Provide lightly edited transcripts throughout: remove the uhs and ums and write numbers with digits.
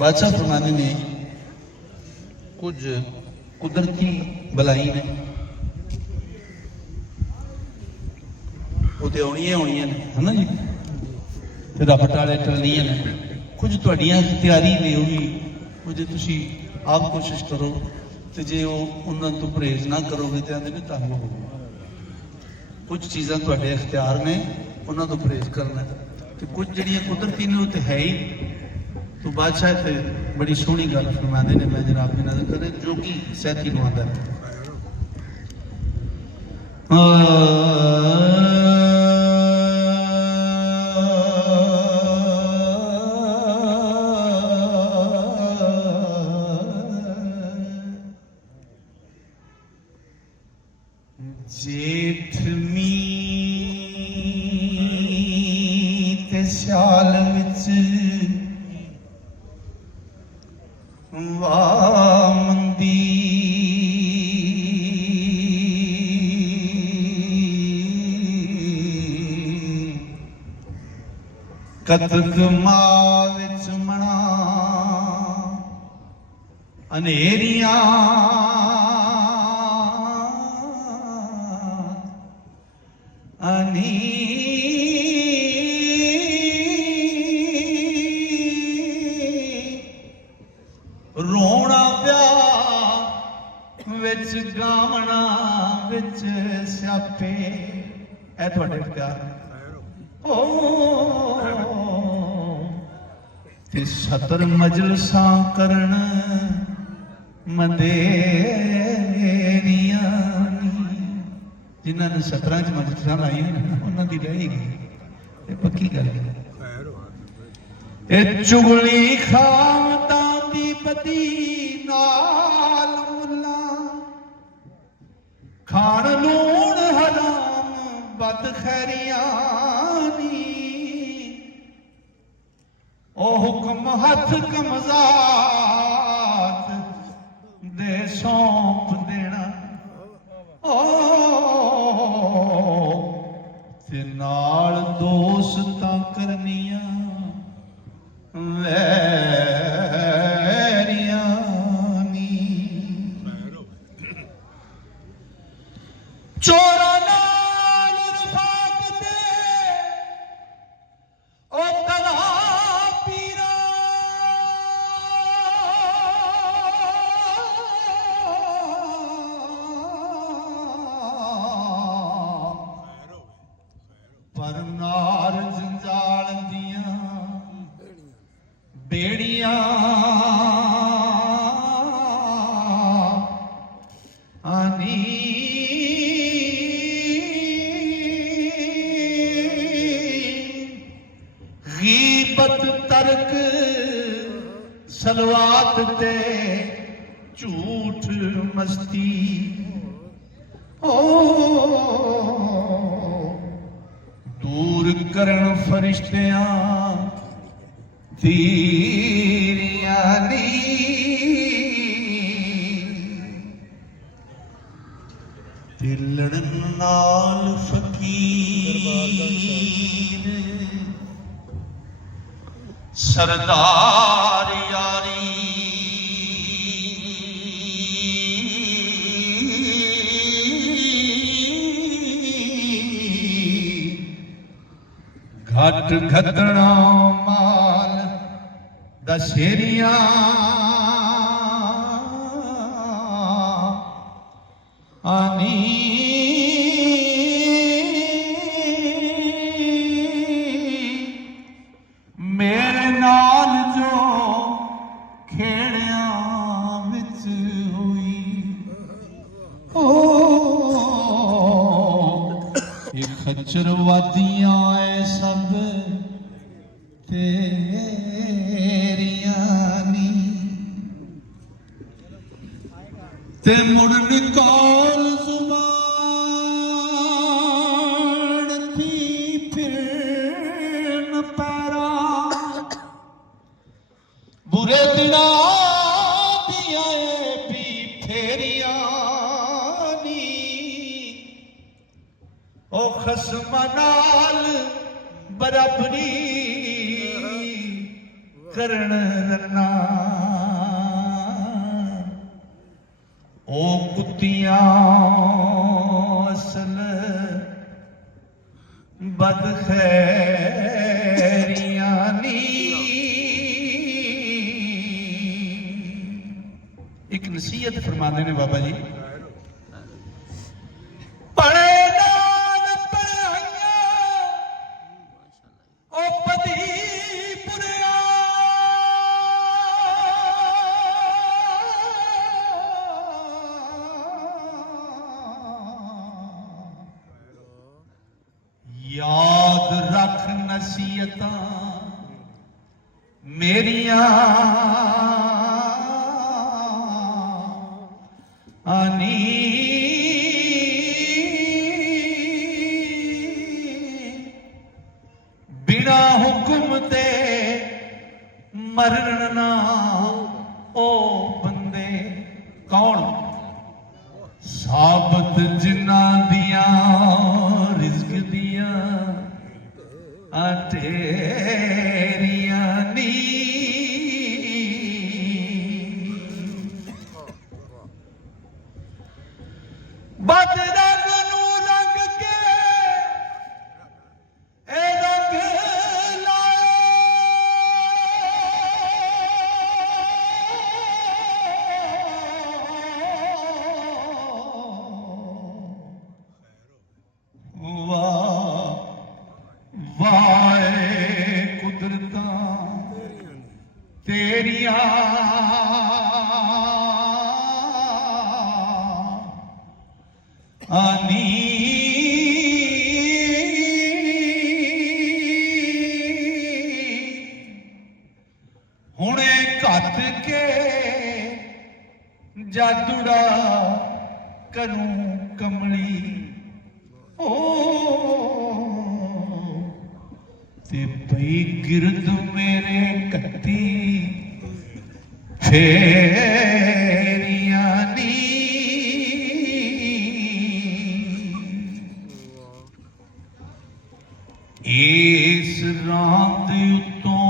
बादशाह फरमाने ने कुछ कुदरती बलाई ने वो तो आनिया ने है ना जी, रब टाले टलनिया ने। कुछ तुहाडियां इख्तियारी ने वो भी जो तुसी आप कोशिश करो, तो जे उन्होंने तो परहेज ना करोगे तो आते नहीं तंग हो। कुछ चीज़ां तुहाडे इख्तियार ने, उन्होंने तो परहेज करना, तो कुछ जड़ियाँ कुदरती ने वो तो है ही। तो बादशाह तो बड़ी सोहनी गल फरमाते ने, मैं जनाब की नजर करें जो कि सैती नू आंदा है। जेठ मीत स्याल विच वाह मंदी, कतक मां विच मना अनेरियां, रोना प्या विच गावना विच स्यापे, ऐ तुहाडे इख्तियार ओ ते सतर मजलसां करन मंदेरियां, जिन्होंने 17 मजलसां लाइया उन्होंने दी रहेगी, ये पक्की गल है। चुगली खावतां दी बदी नाल मुल्ला, खाण लूण हराम बद खैरियानी, ओ हुक्म हथ कमजात दे सौंप देना, ओ ते नाल दोस्तां करनियां वैरियानी। चोरा नाल रफाकते ओ तला पीरा, पर नार जंजाल दियां बेड़ियां आनी, गीबत तर्क सलवात ते झूठ मस्ती, ओ दूर करन फरिश्तियां तीरियानी, ते लड़न नाल फकीर सरदार यारी, घट घतना माल दशेरियां आनी, मेरे नाल जो खेड़िया विच हुई, ओ ये खच्चर वादियां ऐ सब तेरियां नी, ते मुड़ निकाल जुबान थी फिर न पैरा, बुरे दिना दिया भी फेरियां नी, ओ खस्म नाल बराबरी ਕਰਨ ਰੰਨਾ ਉਹ ਕੁੱਤੀਆਂ ਅਸਲ ਬਦਖੈਰੀਆਂ ਨੀ। ਇੱਕ ਨਸੀਹਤ ਫਰਮਾਉਂਦੇ ਨੇ ਬਾਬਾ ਜੀ, याद रख नसीहतां मेरियां आनी। बिना हुक्म ते मरण ना ओ बंदे कौन साबत जिन्ना दिया रिज़्क़ दिया तेरिया नी। बद रंग नू रंग के ए रंग लाओ, वाए कुदरतां तेरियां आनी। हुणे घत के जादूड़ा करूं कमली ओ ते पई गिरद मेरे कत्ती फेरियां नी। इस रात उत्तों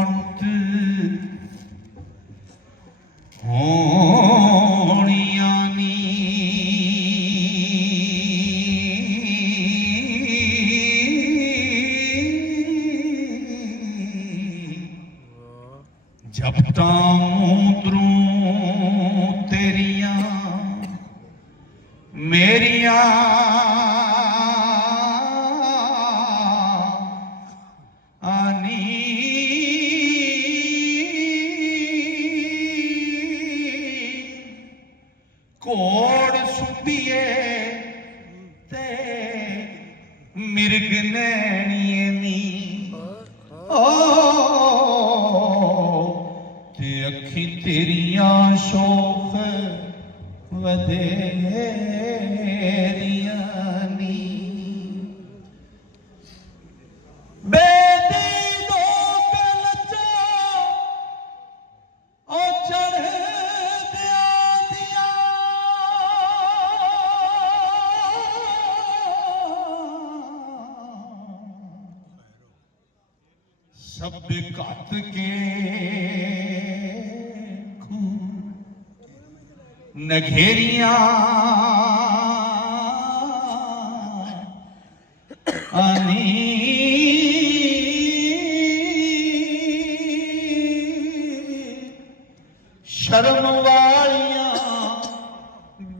अंत होनियां नी। जब ताऊं तेरियां मेरियां आनी। घोड़ सुंबिए ते मिर्ग नैनिए नी ओ ते अखी तेरियां शोख वधेरियां नी। बेदी दो कलचा ओ चढ़ दिया दिया सब घत के नघेरियां आनी। शर्म वालियां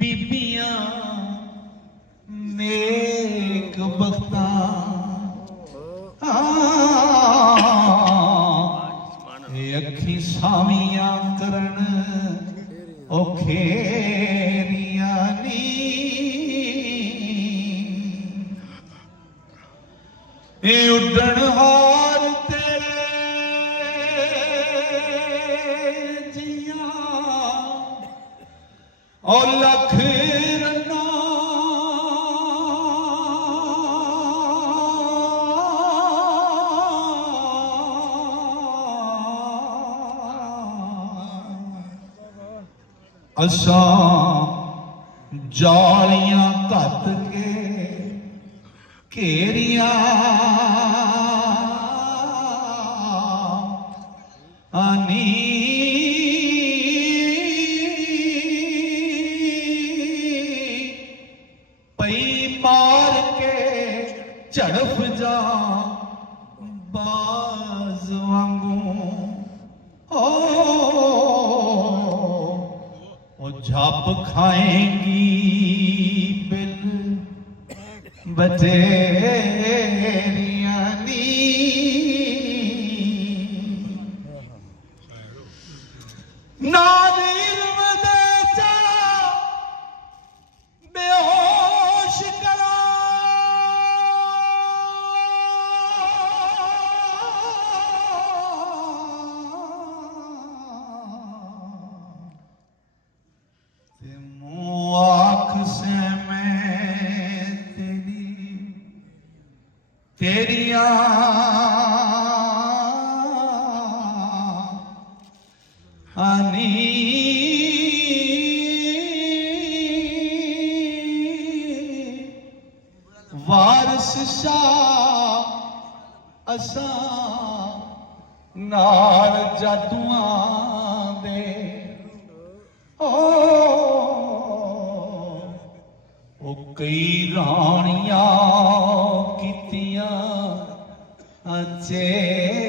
बीबियां नेक बख्तां अखी सावियां करन औखेरियां नी। ए उड्डण हार तेरे जिया ओ लख रन्ना असां जालियां घत के घेरियां आनी पई मार के झड़प जा बाज वांगू ओ झप खाएंगी बिल बतेरिया नी नादिल मदेचा बेहोश करा ते मुँह आँख से मैं तेरिया आनी वारस शाह असा नाल जादुआं दे ओ कई रानियां कीतियां चेरिया